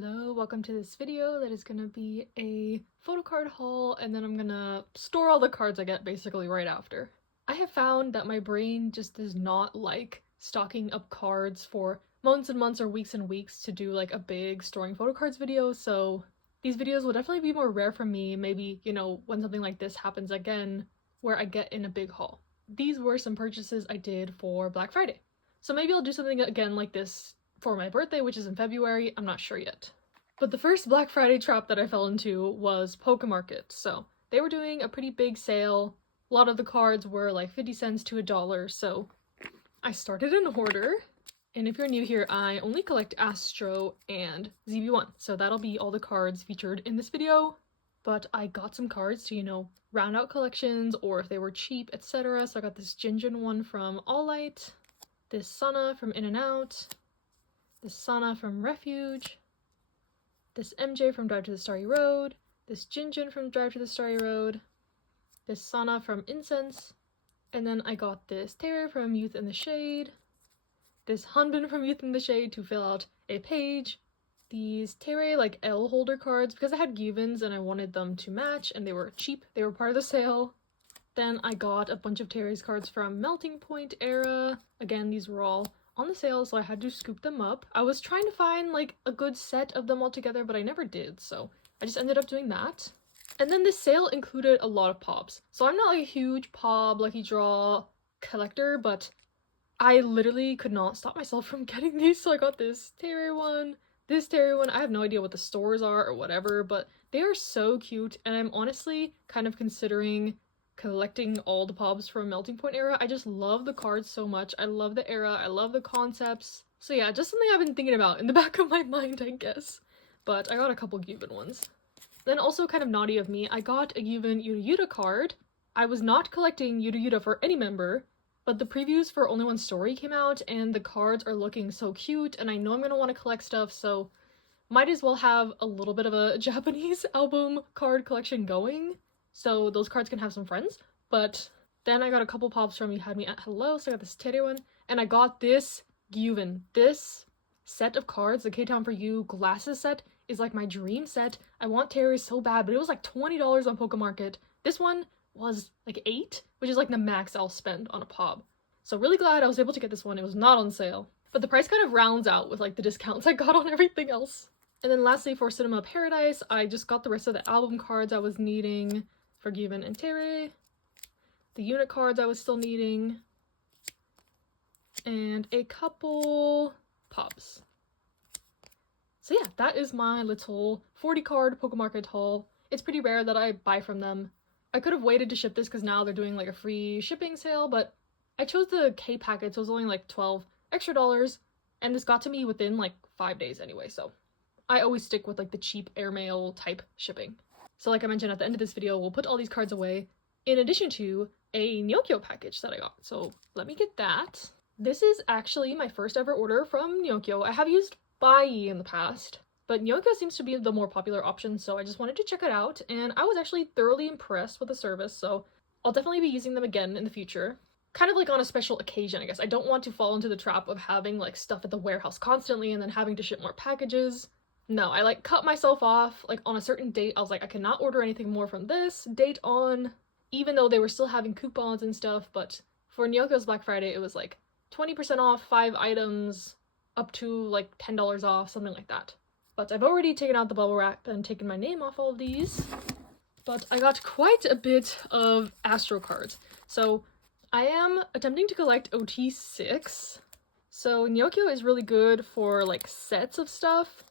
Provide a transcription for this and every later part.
Hello, welcome to this video that is gonna be a photo card haul, and then I'm gonna store all the cards I get basically right after. I have found that my brain just does not like stocking up cards for months and months or weeks and weeks to do like a big storing photo cards video, so these videos will definitely be more rare for me, maybe, you know, when something like this happens again where I get in a big haul. These were some purchases I did for Black Friday. So maybe I'll do something again like this for my birthday, which is in February. I'm not sure yet. But the first Black Friday trap that I fell into was Pokemart. So they were doing a pretty big sale. A lot of the cards were like 50 cents to $1, so I started an order. And if you're new here, I only collect Astro and zb1, so that'll be all the cards featured in this video. But I got some cards to, you know, round out collections, or if they were cheap, etc. So I got this Jinjin one from All Light, this Sana from In and Out, this Sana from Refuge, this MJ from Drive to the Starry Road, this Jinjin from Drive to the Starry Road, this Sana from Incense, and then I got this Terry from Youth in the Shade, this Hanbin from Youth in the Shade to fill out a page, these Terry like L holder cards because I had Givens and I wanted them to match and they were cheap, they were part of the sale. Then I got a bunch of Terry's cards from Melting Point era. Again, these were all on the sale, so I had to scoop them up. I was trying to find like a good set of them all together, but I never did, so I just ended up doing that. And then this sale included a lot of pops. So I'm not like a huge pop, lucky draw collector, but I literally could not stop myself from getting these. So I got this Terry one, this Terry one. I have no idea what the stores are or whatever, but they are so cute, and I'm honestly kind of considering collecting all the pops from Melting Point era. I just love the cards so much. I love the era. I love the concepts. So yeah, just something I've been thinking about in the back of my mind, I guess. But I got a couple Given ones. Then also kind of naughty of me, I got a Given Yuta Yuta card. I was not collecting Yuta Yuta for any member, but the previews for Only One Story came out and the cards are looking so cute and I know I'm gonna want to collect stuff, so might as well have a little bit of a Japanese album card collection going, so those cards can have some friends. But then I got a couple pops from You Had Me at Hello, so I got this Tere one, and I got this Gyuven. This set of cards, the K-Town for You glasses set, is like my dream set. I want Tere so bad, but it was like $20 on Pokemart. This one was like $8, which is like the max I'll spend on a pop. So really glad I was able to get this one. It was not on sale. But the price kind of rounds out with like the discounts I got on everything else. And then lastly, for Cinema Paradise, I just got the rest of the album cards I was needing for Given and Tere, the unit cards I was still needing, and a couple pops. So yeah, that is my little 40 card Pokemart haul. It's pretty rare that I buy from them. I could have waited to ship this because now they're doing like a free shipping sale, but I chose the K packet, so it was only like $12 extra, and this got to me within like 5 days anyway, so I always stick with like the cheap airmail type shipping. So like I mentioned at the end of this video, we'll put all these cards away in addition to a Neokyo package that I got. So let me get that. This is actually my first ever order from Neokyo. I have used Bai in the past, but Neokyo seems to be the more popular option, so I just wanted to check it out, and I was actually thoroughly impressed with the service, so I'll definitely be using them again in the future. Kind of like on a special occasion, I guess. I don't want to fall into the trap of having like stuff at the warehouse constantly and then having to ship more packages. No, I like cut myself off, like on a certain date. I was like, I cannot order anything more from this date on, even though they were still having coupons and stuff. But for Neokyo's Black Friday, it was like 20% off 5 items, up to like $10 off, something like that. But I've already taken out the bubble wrap and taken my name off all of these. But I got quite a bit of Astro cards. So I am attempting to collect OT6. So Neokyo is really good for like sets of stuff,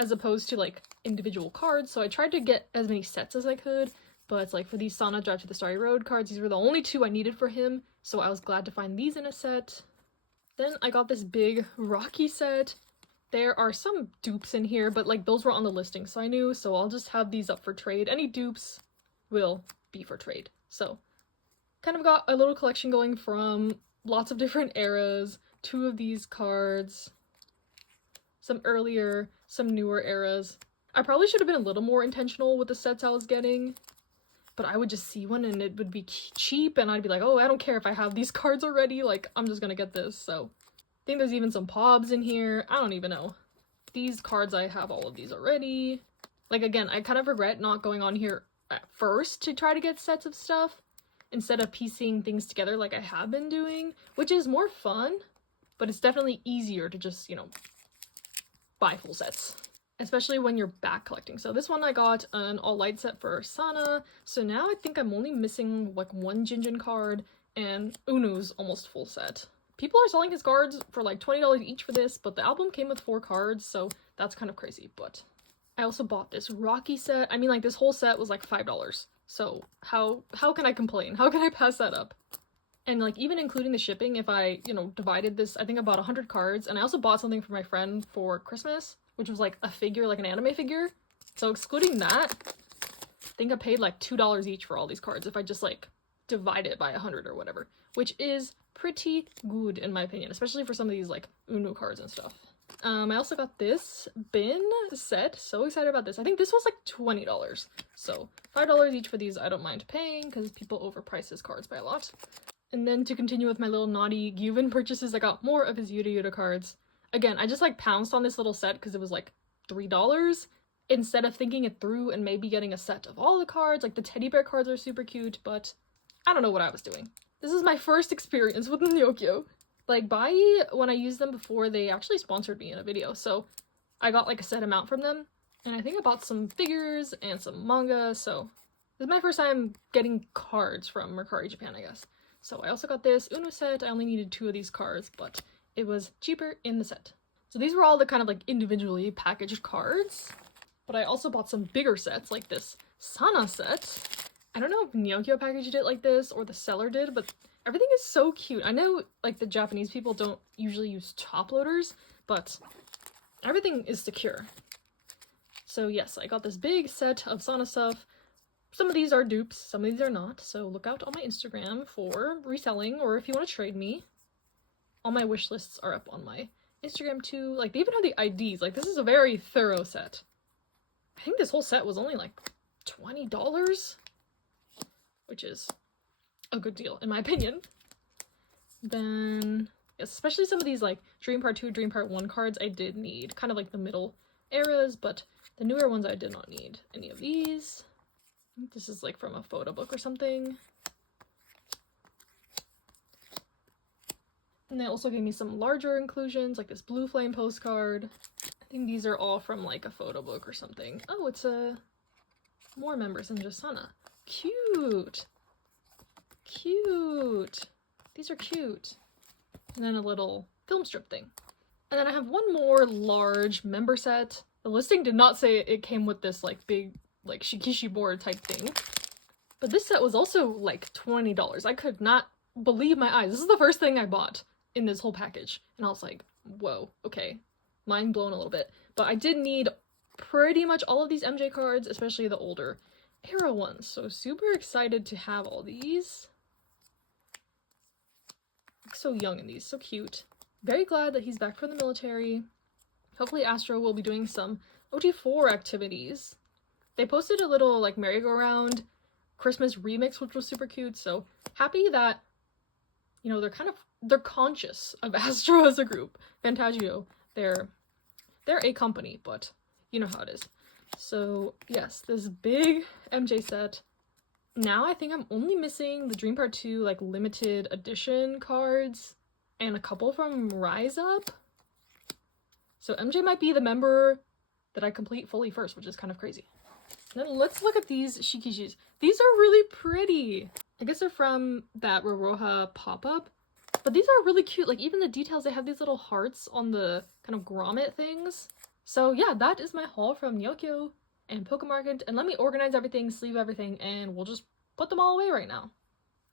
as opposed to like individual cards, so I tried to get as many sets as I could, but it's like for these Sana Drive to the Starry Road cards, these were the only 2 I needed for him, so I was glad to find these in a set. Then I got this big Rocky set. There are some dupes in here, but like those were on the listing, so I knew, so I'll just have these up for trade. Any dupes will be for trade. So kind of got a little collection going from lots of different eras, 2 of these cards, some earlier, some newer eras. I probably should have been a little more intentional with the sets I was getting, but I would just see one and it would be cheap and I'd be like, oh, I don't care if I have these cards already, like I'm just gonna get this. So I think there's even some pobs in here. I don't even know. these cards, I have all of these already. Like, again, I kind of regret not going on here at first to try to get sets of stuff instead of piecing things together like I have been doing, which is more fun, but it's definitely easier to just, you know, buy full sets, especially when you're back collecting. So this one I got an all light set for Sana, so now I think I'm only missing like one Jinjin card, and Unu's almost full set. People are selling his cards for like $20 each for this, but the album came with 4 cards, so that's kind of crazy. But I also bought this Rocky set. I mean, like, this whole set was like $5, so how can I complain? How can I pass that up? And like, even including the shipping, if I, you know, divided this, I think I bought 100 cards, and I also bought something for my friend for Christmas, which was like a figure, like an anime figure. So excluding that, I think I paid like $2 each for all these cards if I just like divide it by 100 or whatever, which is pretty good in my opinion, especially for some of these like Unu cards and stuff. I also got this bin set. So excited about this. I think this was like $20. So $5 each for these I don't mind paying because people overprice his cards by a lot. And then to continue with my little naughty Gyuvin purchases, I got more of his Yuta Yuta cards. Again, I just like pounced on this little set because it was like $3 instead of thinking it through and maybe getting a set of all the cards. Like the teddy bear cards are super cute, but I don't know what I was doing. This is my first experience with Neokyo. Like, when I used them before, they actually sponsored me in a video, so I got like a set amount from them, and I think I bought some figures and some manga, so this is my first time getting cards from Mercari Japan, I guess. So I also got this Uno set. I only needed 2 of these cards, but it was cheaper in the set. So these were all the kind of like individually packaged cards, but I also bought some bigger sets, like this Sana set. I don't know if Neokyo packaged it like this or the seller did, but everything is so cute. I know like the Japanese people don't usually use top loaders, but everything is secure. So yes, I got this big set of Sana stuff. Some of these are dupes, some of these are not, so look out on my Instagram for reselling, or if you want to trade me. All my wish lists are up on my Instagram too. Like, they even have the IDs. Like, this is a very thorough set. I think this whole set was only like $20, which is a good deal in my opinion. Then, especially some of these like Dream Part 2, Dream Part 1 cards I did need, kind of like the middle eras, but the newer ones I did not need any of these. I think this is like from a photo book or something. And they also gave me some larger inclusions, like this Blue Flame postcard. I think these are all from like a photo book or something. Oh, it's more members than just Sana. Cute! Cute! These are cute. And then a little film strip thing. And then I have one more large member set. The listing did not say it came with this like big like shikishi board type thing. But this set was also like $20. I could not believe my eyes. This is the first thing I bought in this whole package. And I was like, whoa, okay. Mind blown a little bit. But I did need pretty much all of these MJ cards, especially the older era ones. So super excited to have all these. Looks so young in these, so cute. Very glad that he's back from the military. Hopefully Astro will be doing some OT4 activities. They posted a little like merry-go-round Christmas remix, which was super cute, so happy that, you know, they're conscious of Astro as a group. Fantagio, they're a company, but you know how it is. So yes, this big MJ set. Now I think I'm only missing the Dream Part 2 like limited edition cards and a couple from Rise Up. So MJ might be the member that I complete fully first, which is kind of crazy. And then let's look at these shikishis. These are really pretty. I guess they're from that Roroha pop-up, but these are really cute. Like, even the details, they have these little hearts on the kind of grommet things. So yeah, that is my haul from Neokyo and Pokemart. And let me organize everything, sleeve everything, and we'll just put them all away right now.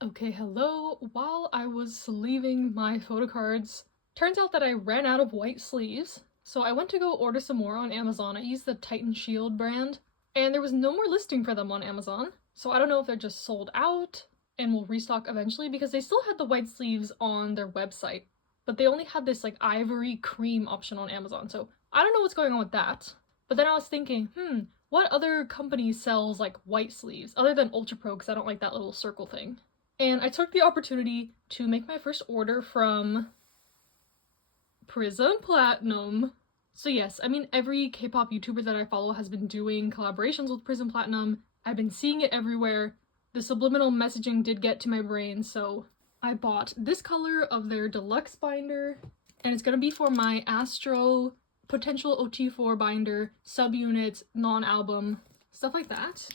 Okay, hello. While I was sleeving my photo cards, turns out that I ran out of white sleeves. So I went to go order some more on Amazon. I used the Titan Shield brand, and there was no more listing for them on Amazon. So I don't know if they're just sold out and will restock eventually, because they still had the white sleeves on their website, but they only had this like ivory cream option on Amazon. So I don't know what's going on with that. But then I was thinking, what other company sells like white sleeves other than Ultra Pro, because I don't like that little circle thing. And I took the opportunity to make my first order from Prism Platinum. So yes, I mean, every K-pop YouTuber that I follow has been doing collaborations with Prism Platinum. I've been seeing it everywhere. The subliminal messaging did get to my brain, so I bought this color of their deluxe binder, and it's gonna be for my Astro potential OT4 binder, subunits, non-album, stuff like that.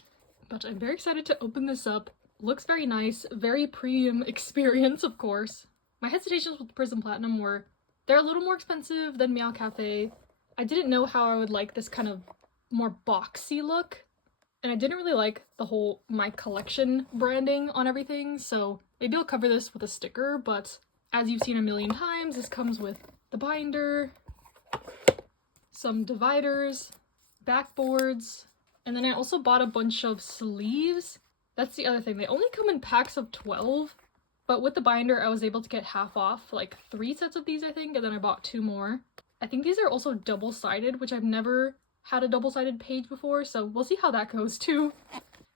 But I'm very excited to open this up. Looks very nice, very premium experience, of course. My hesitations with Prism Platinum were they're a little more expensive than Meow Cafe. I didn't know how I would like this kind of more boxy look, and I didn't really like the whole my collection branding on everything, so maybe I'll cover this with a sticker, but as you've seen a million times, this comes with the binder, some dividers, backboards, and then I also bought a bunch of sleeves. That's the other thing, they only come in packs of 12, but with the binder I was able to get half off, like 3 sets of these I think, and then I bought 2 more. I think these are also double-sided, which I've never had a double-sided page before, so we'll see how that goes too.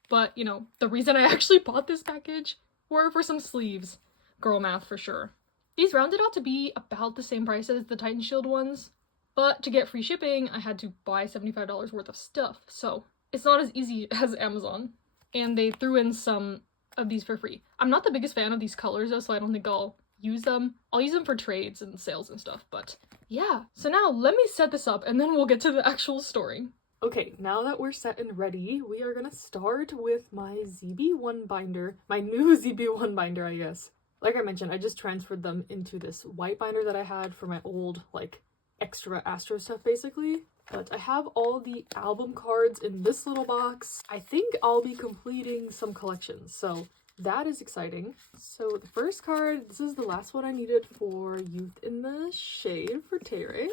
But, you know, the reason I actually bought this package were for some sleeves. Girl math for sure. These rounded out to be about the same price as the Titan Shield ones, but to get free shipping, I had to buy $75 worth of stuff, so it's not as easy as Amazon. And they threw in some of these for free. I'm not the biggest fan of these colors though, so I don't think I'll use them. I'll use them for trades and sales and stuff, but yeah. So now let me set this up and then we'll get to the actual story. Okay, now that we're set and ready, we are gonna start with my zb1 binder, my new zb1 binder, I guess. Like I mentioned, I just transferred them into this white binder that I had for my old, like, extra Astro stuff, basically. But I have all the album cards in this little box. I think I'll be completing some collections, so that is exciting. So the first card, this is the last one I needed for Youth in the Shade for Taeray.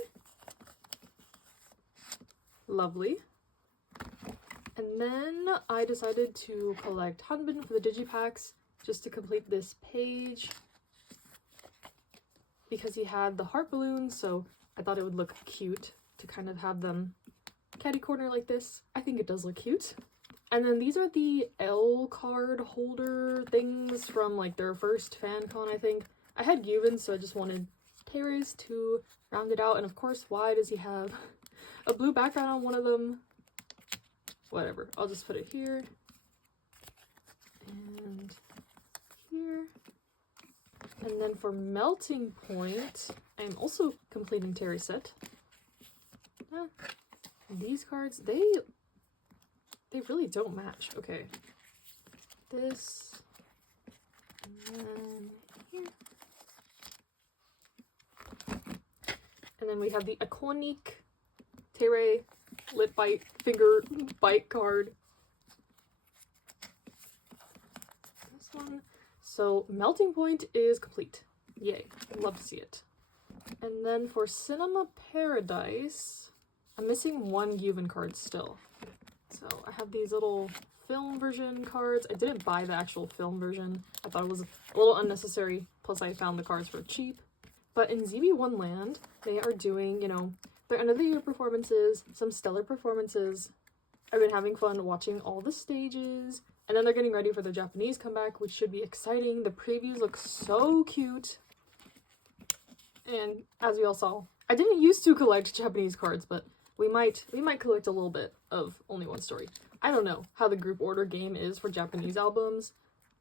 Lovely. And then I decided to collect Hanbin for the digipacks just to complete this page because he had the heart balloons, so I thought it would look cute to kind of have them catty corner like this. I think it does look cute. And then these are the L card holder things from like their first fan con, I think. I had Yuvan, so I just wanted Taeray's to round it out. And of course, why does he have a blue background on one of them? Whatever, I'll just put it here and here. And then for Melting Point, I'm also completing Taeray's set. These cards, they really don't match. Okay, this, and then here, and then we have the iconic Taeray lip bite, finger bite card. This one. So Melting Point is complete. Yay, love to see it. And then for Cinema Paradise, I'm missing one Yuvan card still. So I have these little film version cards. I didn't buy the actual film version. I thought it was a little unnecessary. Plus I found the cards for cheap. But in zb1 land, they are doing, you know, their end of the year performances, some stellar performances. I've been having fun watching all the stages. And then they're getting ready for the Japanese comeback, which should be exciting. The previews look so cute. And as we all saw, I didn't used to collect Japanese cards, but we might collect a little bit of Only One Story. I don't know how the group order game is for Japanese albums,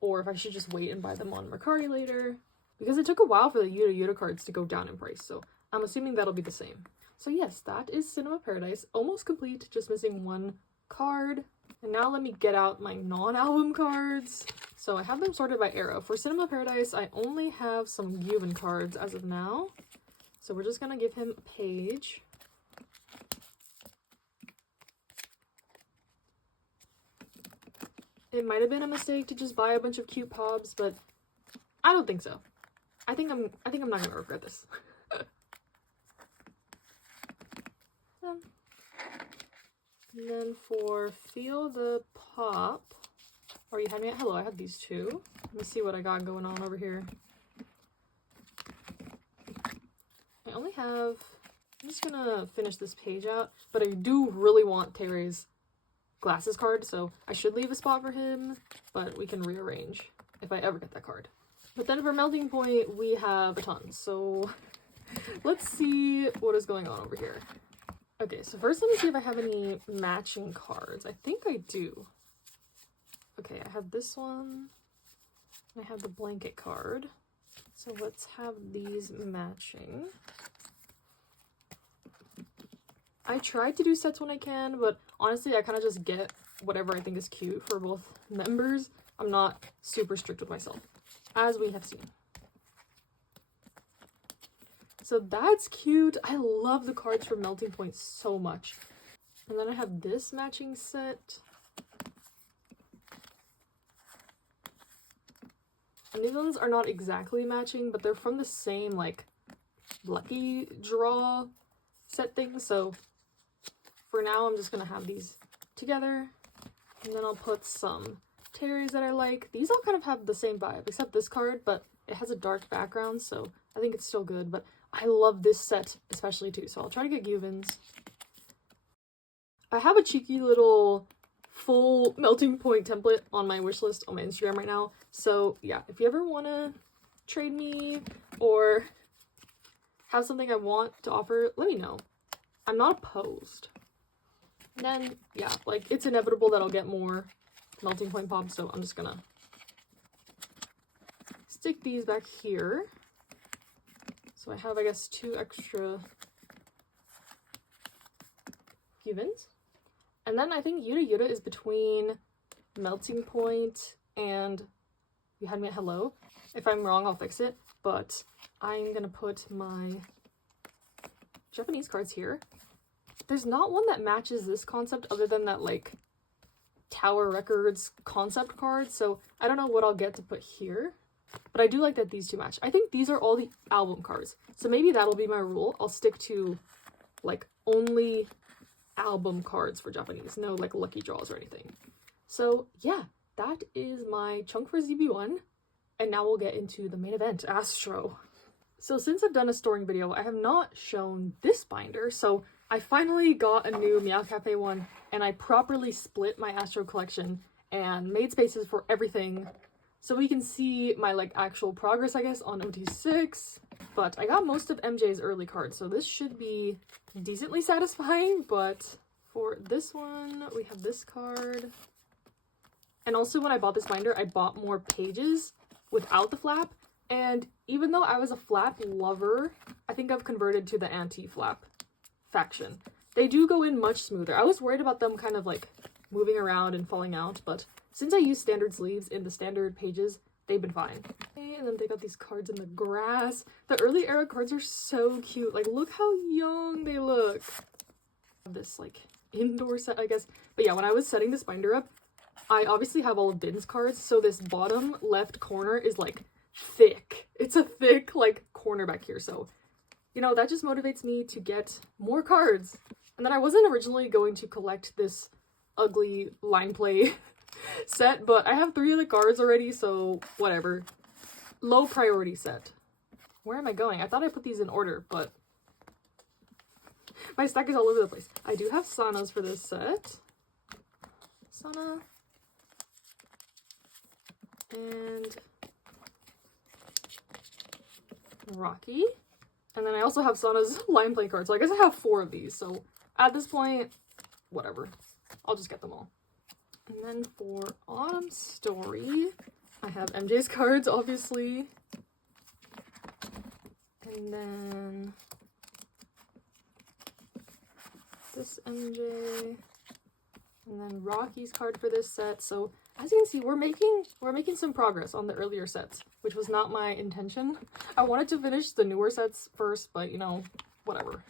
or if I should just wait and buy them on Mercari later, because it took a while for the Yuta Yuta cards to go down in price, so I'm assuming that'll be the same. So yes, that is Cinema Paradise, almost complete, just missing one card. And now let me get out my non-album cards. So I have them sorted by era. For Cinema Paradise, I only have some Yuvan cards as of now. So we're just gonna give him a page. It might have been a mistake to just buy a bunch of cute pobs, but I don't think so. I think I'm not gonna regret this. And then for Feel the Pop, or you had me at Hello, I have these two. Let me see what I got going on over here. I only have, I'm just gonna finish this page out, but I do really want Taeray's glasses card, so I should leave a spot for him, but we can rearrange if I ever get that card. But then for Melting Point, we have a ton, so let's see what is going on over here. Okay, so first let me see if I have any matching cards. I think I do. Okay, I have this one. I have the blanket card. So let's have these matching. I tried to do sets when I can, but honestly, I kind of just get whatever I think is cute for both members. I'm not super strict with myself, as we have seen. So that's cute. I love the cards from Melting Point so much. And then I have this matching set. And these ones are not exactly matching, but they're from the same, like, lucky draw set thing. So for now, I'm just going to have these together. And then I'll put some Terrys that I like. These all kind of have the same vibe, except this card, but it has a dark background, so I think it's still good. But I love this set especially too, so I'll try to get Guvins. I have a cheeky little full Melting Point template on my wish list on my Instagram right now. So yeah, if you ever want to trade me or have something I want to offer, let me know. I'm not opposed. And then, yeah, like, it's inevitable that I'll get more Melting Point pops, so I'm just gonna stick these back here. So I have, I guess, 2 extra Guvins. And then I think Yuta Yuta is between Melting Point and You Had Me at Hello. If I'm wrong, I'll fix it. But I'm gonna put my Japanese cards here. There's not one that matches this concept other than that, like, Tower Records concept card. So I don't know what I'll get to put here. But I do like that these two match. I think these are all the album cards. So maybe that'll be my rule. I'll stick to, like, only album cards for Japanese. No, like, lucky draws or anything. So, yeah, that is my chunk for zb1. And now we'll get into the main event, Astro. So since I've done a storing video, I have not shown this binder. So I finally got a new Meow Cafe one, and I properly split my Astro collection and made spaces for everything. So we can see my, like, actual progress, I guess, on OT6. But I got most of MJ's early cards, so this should be decently satisfying. But for this one, we have this card. And also when I bought this binder, I bought more pages without the flap. And even though I was a flap lover, I think I've converted to the anti-flap faction. They do go in much smoother. I was worried about them kind of, like, moving around and falling out, but since I use standard sleeves in the standard pages, they've been fine. And then they got these cards in the grass. The early era cards are so cute. Like, look how young they look. This, like, indoor set, I guess. But yeah, when I was setting this binder up, I obviously have all of Bin's cards, so this bottom left corner is, like, thick. It's a thick, like, corner back here, so, you know, that just motivates me to get more cards. And then I wasn't originally going to collect this ugly line play set, but I have 3 of the cards already, so whatever. Low priority set. Where am I going? I thought I put these in order, but my stack is all over the place. I do have Sana's for this set. Sana. And Rocky. And then I also have Sana's line play card, so I guess I have 4 of these, so at this point, whatever. I'll just get them all. And then for Autumn Story, I have MJ's cards, obviously. And then this MJ. And then Rocky's card for this set. So as you can see, we're making some progress on the earlier sets, which was not my intention. I wanted to finish the newer sets first, but, you know, whatever.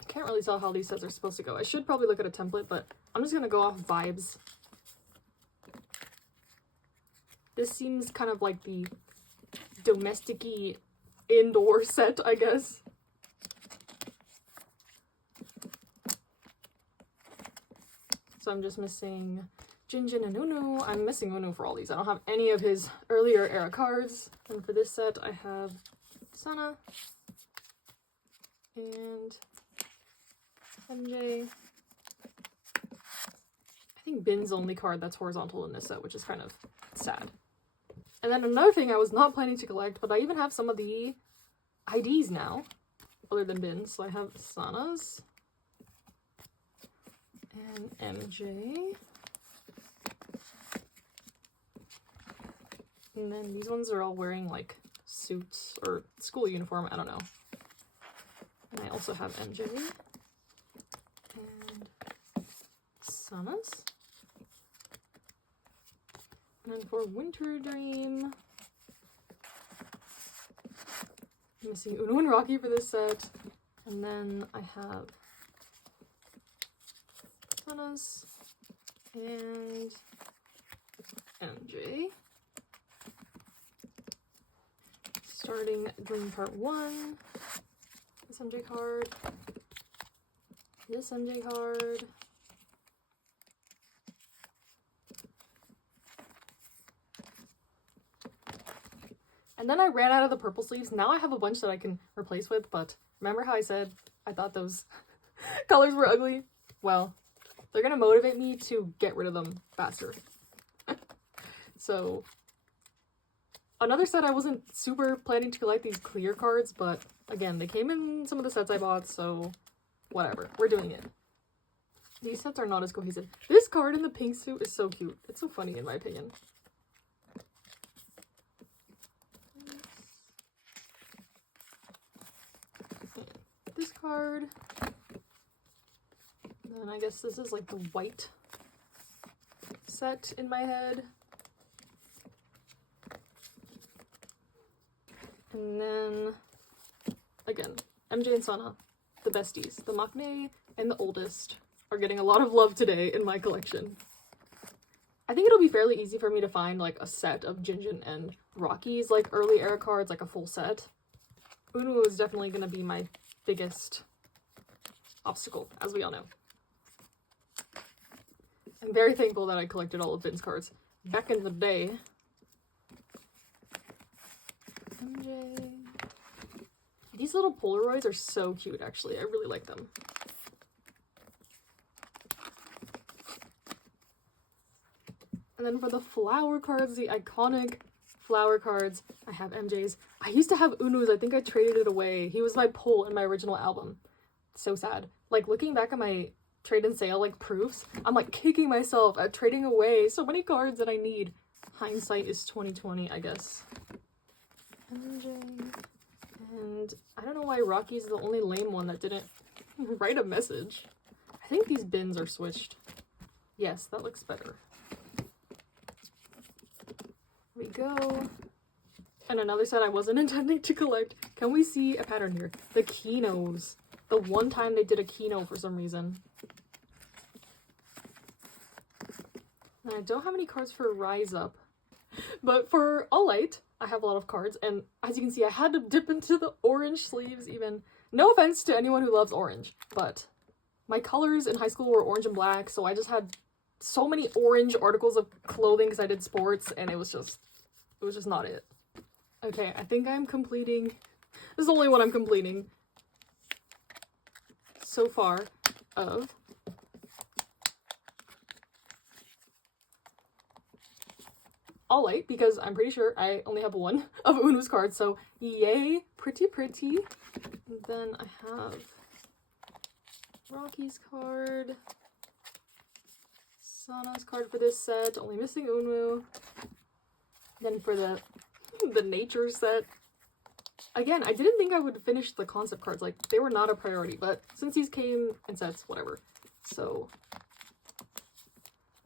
I can't really tell how these sets are supposed to go. I should probably look at a template, but I'm just gonna go off vibes. This seems kind of like the domestic-y indoor set, I guess. So I'm just missing Jinjin and Unu. I'm missing Unu for all these. I don't have any of his earlier era cards. And for this set, I have Sana and MJ. I think Bin's the only card that's horizontal in this set, which is kind of sad. And then another thing I was not planning to collect, but I even have some of the IDs now, other than Bin's. So I have Sana's, and MJ. And then these ones are all wearing like suits or school uniform, I don't know. And I also have MJ and Sana's. And then for Winter Dream, I'm missing Uno and Rocky for this set. And then I have Sana's and MJ. Starting Dream Part 1, this MJ card, this MJ card, and then I ran out of the purple sleeves. Now I have a bunch that I can replace with, but remember how I said I thought those colors were ugly? Well, they're gonna motivate me to get rid of them faster. So another set, I wasn't super planning to collect these clear cards, but again, they came in some of the sets I bought, so whatever. We're doing it. These sets are not as cohesive. This card in the pink suit is so cute. It's so funny in my opinion. This card. And I guess this is like the white set in my head. And then, again, MJ and Sana, the besties. The maknae and the oldest are getting a lot of love today in my collection. I think it'll be fairly easy for me to find, like, a set of Jinjin and Rocky's, like, early era cards, like a full set. Uno is definitely going to be my biggest obstacle, as we all know. I'm very thankful that I collected all of Vin's cards back in the day. MJ. These little Polaroids are so cute, actually. I really like them. And then for the flower cards, the iconic flower cards, I have MJ's. I used to have Unu's. I think I traded it away. He was my pull in my original album. So sad. Like, looking back at my trade and sale, like, proofs, I'm, like, kicking myself at trading away so many cards that I need. Hindsight is 2020, I guess. MJ. And I don't know why Rocky's the only lame one that didn't write a message. I think these bins are switched. Yes, that looks better. There we go. And another set I wasn't intending to collect. Can we see a pattern here? The Kinos. The one time they did a Kino for some reason. And I don't have any cards for Rise Up. But for All Light, I have a lot of cards, and as you can see, I had to dip into the orange sleeves even. No offense to anyone who loves orange, but my colors in high school were orange and black, so I just had so many orange articles of clothing because I did sports, and it was just not it. Okay, I think I'm completing. This is the only one I'm completing so far of All Light, because I'm pretty sure I only have one of Unu's cards, so yay, pretty. And then I have Rocky's card, Sana's card for this set, only missing Unu. Then for the nature set, again, I didn't think I would finish the concept cards, like, they were not a priority, but since these came in sets, whatever. So,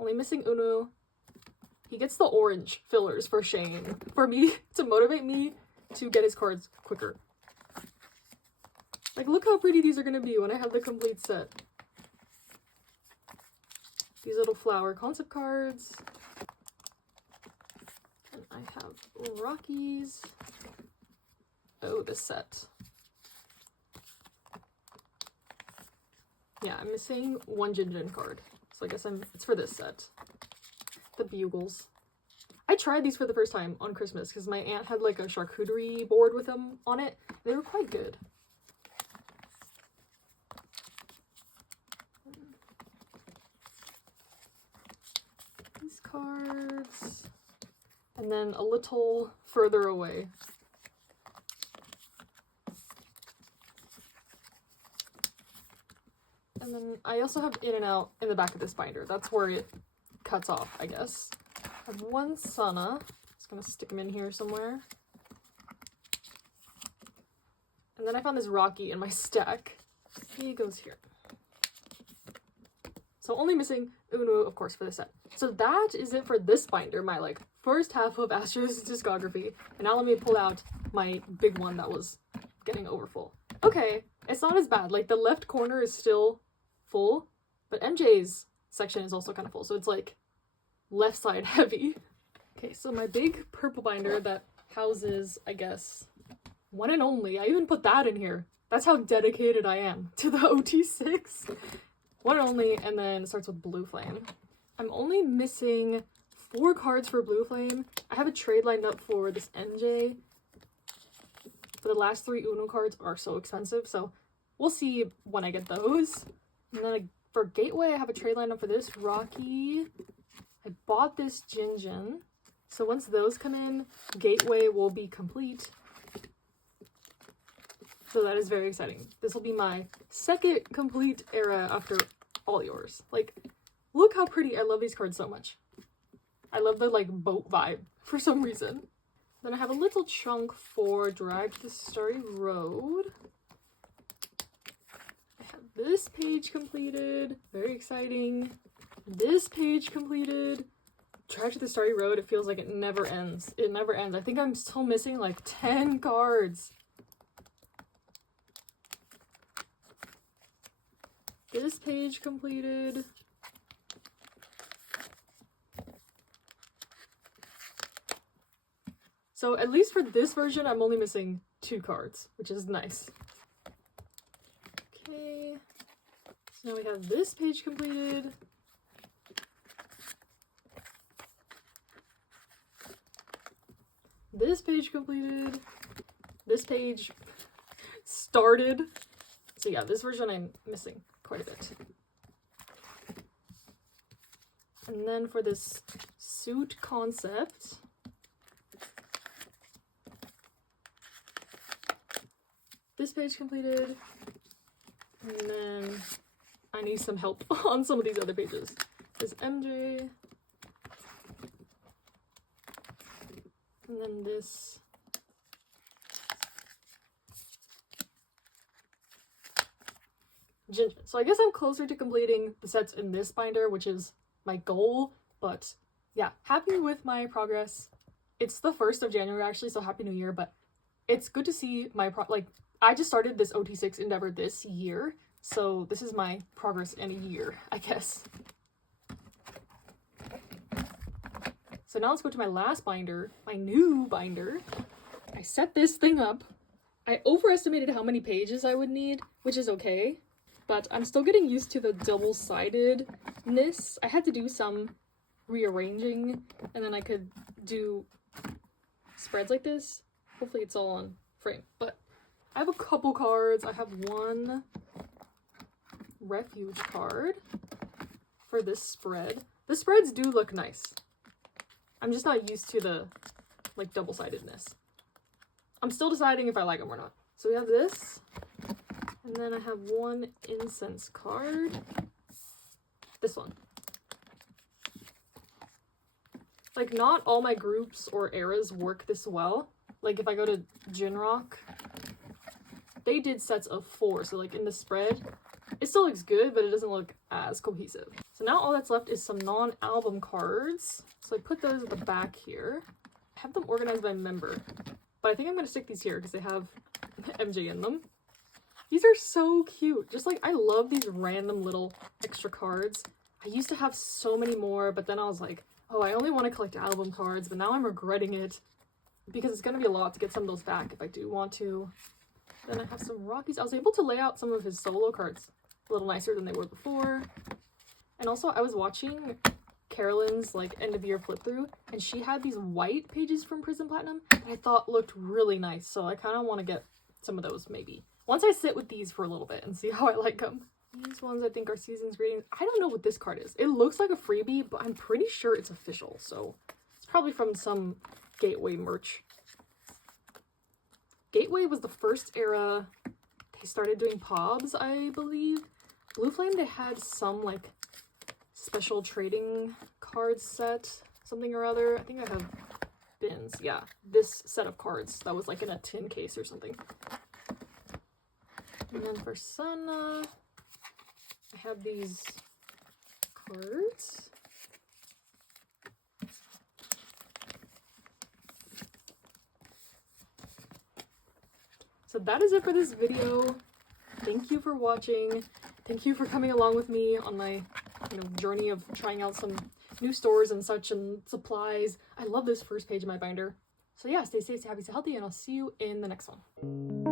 only missing Unu. He gets the orange fillers for Shane, for me, to motivate me to get his cards quicker. Like, look how pretty these are going to be when I have the complete set. These little flower concept cards. And I have Rocky's. Oh, this set. Yeah, I'm missing one Jinjin card. So I guess it's for this set. The bugles. I tried these for the first time on Christmas because my aunt had like a charcuterie board with them on it. They were quite good. These cards. And then a little further away. And then I also have in and out in the back of this binder. That's where it cuts off, I guess. I have one Sana. Just gonna stick him in here somewhere. And then I found this Rocky in my stack. He goes here. So only missing Uno, of course, for this set. So that is it for this binder, my like first half of Astro's discography. And now let me pull out my big one that was getting overfull. Okay, it's not as bad. Like the left corner is still full, but MJ's section is also kind of full. So it's like left side heavy. Okay, so my big purple binder that houses, I guess, one and only. I even put that in here. That's how dedicated I am to the OT6. One and only, and then it starts with Blue Flame. I'm only missing 4 cards for Blue Flame. I have a trade lined up for this MJ. But the last 3 Uno cards are so expensive, so we'll see when I get those. And then for Gateway, I have a trade lined up for this Rocky. I bought this Jinjin. So once those come in, Gateway will be complete. So that is very exciting. This will be my second complete era after all yours. Like, look how pretty. I love these cards so much. I love the like boat vibe for some reason. Then I have a little chunk for Drive to the Starry Road. I have this page completed. Very exciting. This page completed. Drive to the Starry Road, it feels like it never ends. It never ends. I think I'm still missing like 10 cards. This page completed. So at least for this version, I'm only missing 2 cards, which is nice. Okay, so now we have this page completed. This page completed. This page started. So yeah, this version I'm missing quite a bit. And then for this suit concept, this page completed, and then I need some help on some of these other pages. This MJ, and then this Jinjin. So I guess I'm closer to completing the sets in this binder, which is my goal, but yeah, happy with my progress. It's the 1st of January actually, so happy new year, but it's good to see my I just started this OT6 endeavor this year, so this is my progress in a year, I guess. So now let's go to my last binder, my new binder. I set this thing up. I overestimated how many pages I would need, which is okay, but I'm still getting used to the double-sidedness. I had to do some rearranging, and then I could do spreads like this. Hopefully it's all on frame, but I have a couple cards. I have one refuge card for this spread. The spreads do look nice. I'm just not used to the like double-sidedness. I'm still deciding if I like them or not. So we have this, and then I have one incense card. This one. Like, not all my groups or eras work this well. Like, if I go to Jinrock, they did sets of 4, so like in the spread, it still looks good, but it doesn't look as cohesive. So now all that's left is some non-album cards. So I put those at the back here. I have them organized by member, but I think I'm going to stick these here because they have MJ in them. These are so cute. Just like, I love these random little extra cards. I used to have so many more, but then I was like, oh, I only want to collect album cards, but now I'm regretting it because it's going to be a lot to get some of those back if I do want to. Then I have some Rockies. I was able to lay out some of his solo cards a little nicer than they were before. And also, I was watching Carolyn's like end of year flip through, and she had these white pages from Prism Platinum that I thought looked really nice. So I kind of want to get some of those maybe. Once I sit with these for a little bit and see how I like them. These ones I think are season's greetings. I don't know what this card is. It looks like a freebie, but I'm pretty sure it's official. So it's probably from some Gateway merch. Gateway was the first era they started doing POBs, I believe. Blue Flame, they had some like special trading card set, something or other. I think I have bins. Yeah, this set of cards that was like in a tin case or something. And then for Sana, I have these cards. So that is it for this video. Thank you for watching. Thank you for coming along with me on my, journey of trying out some new stores and such and supplies. I love this first page of my binder. So yeah, stay safe, stay happy, stay healthy, and I'll see you in the next one.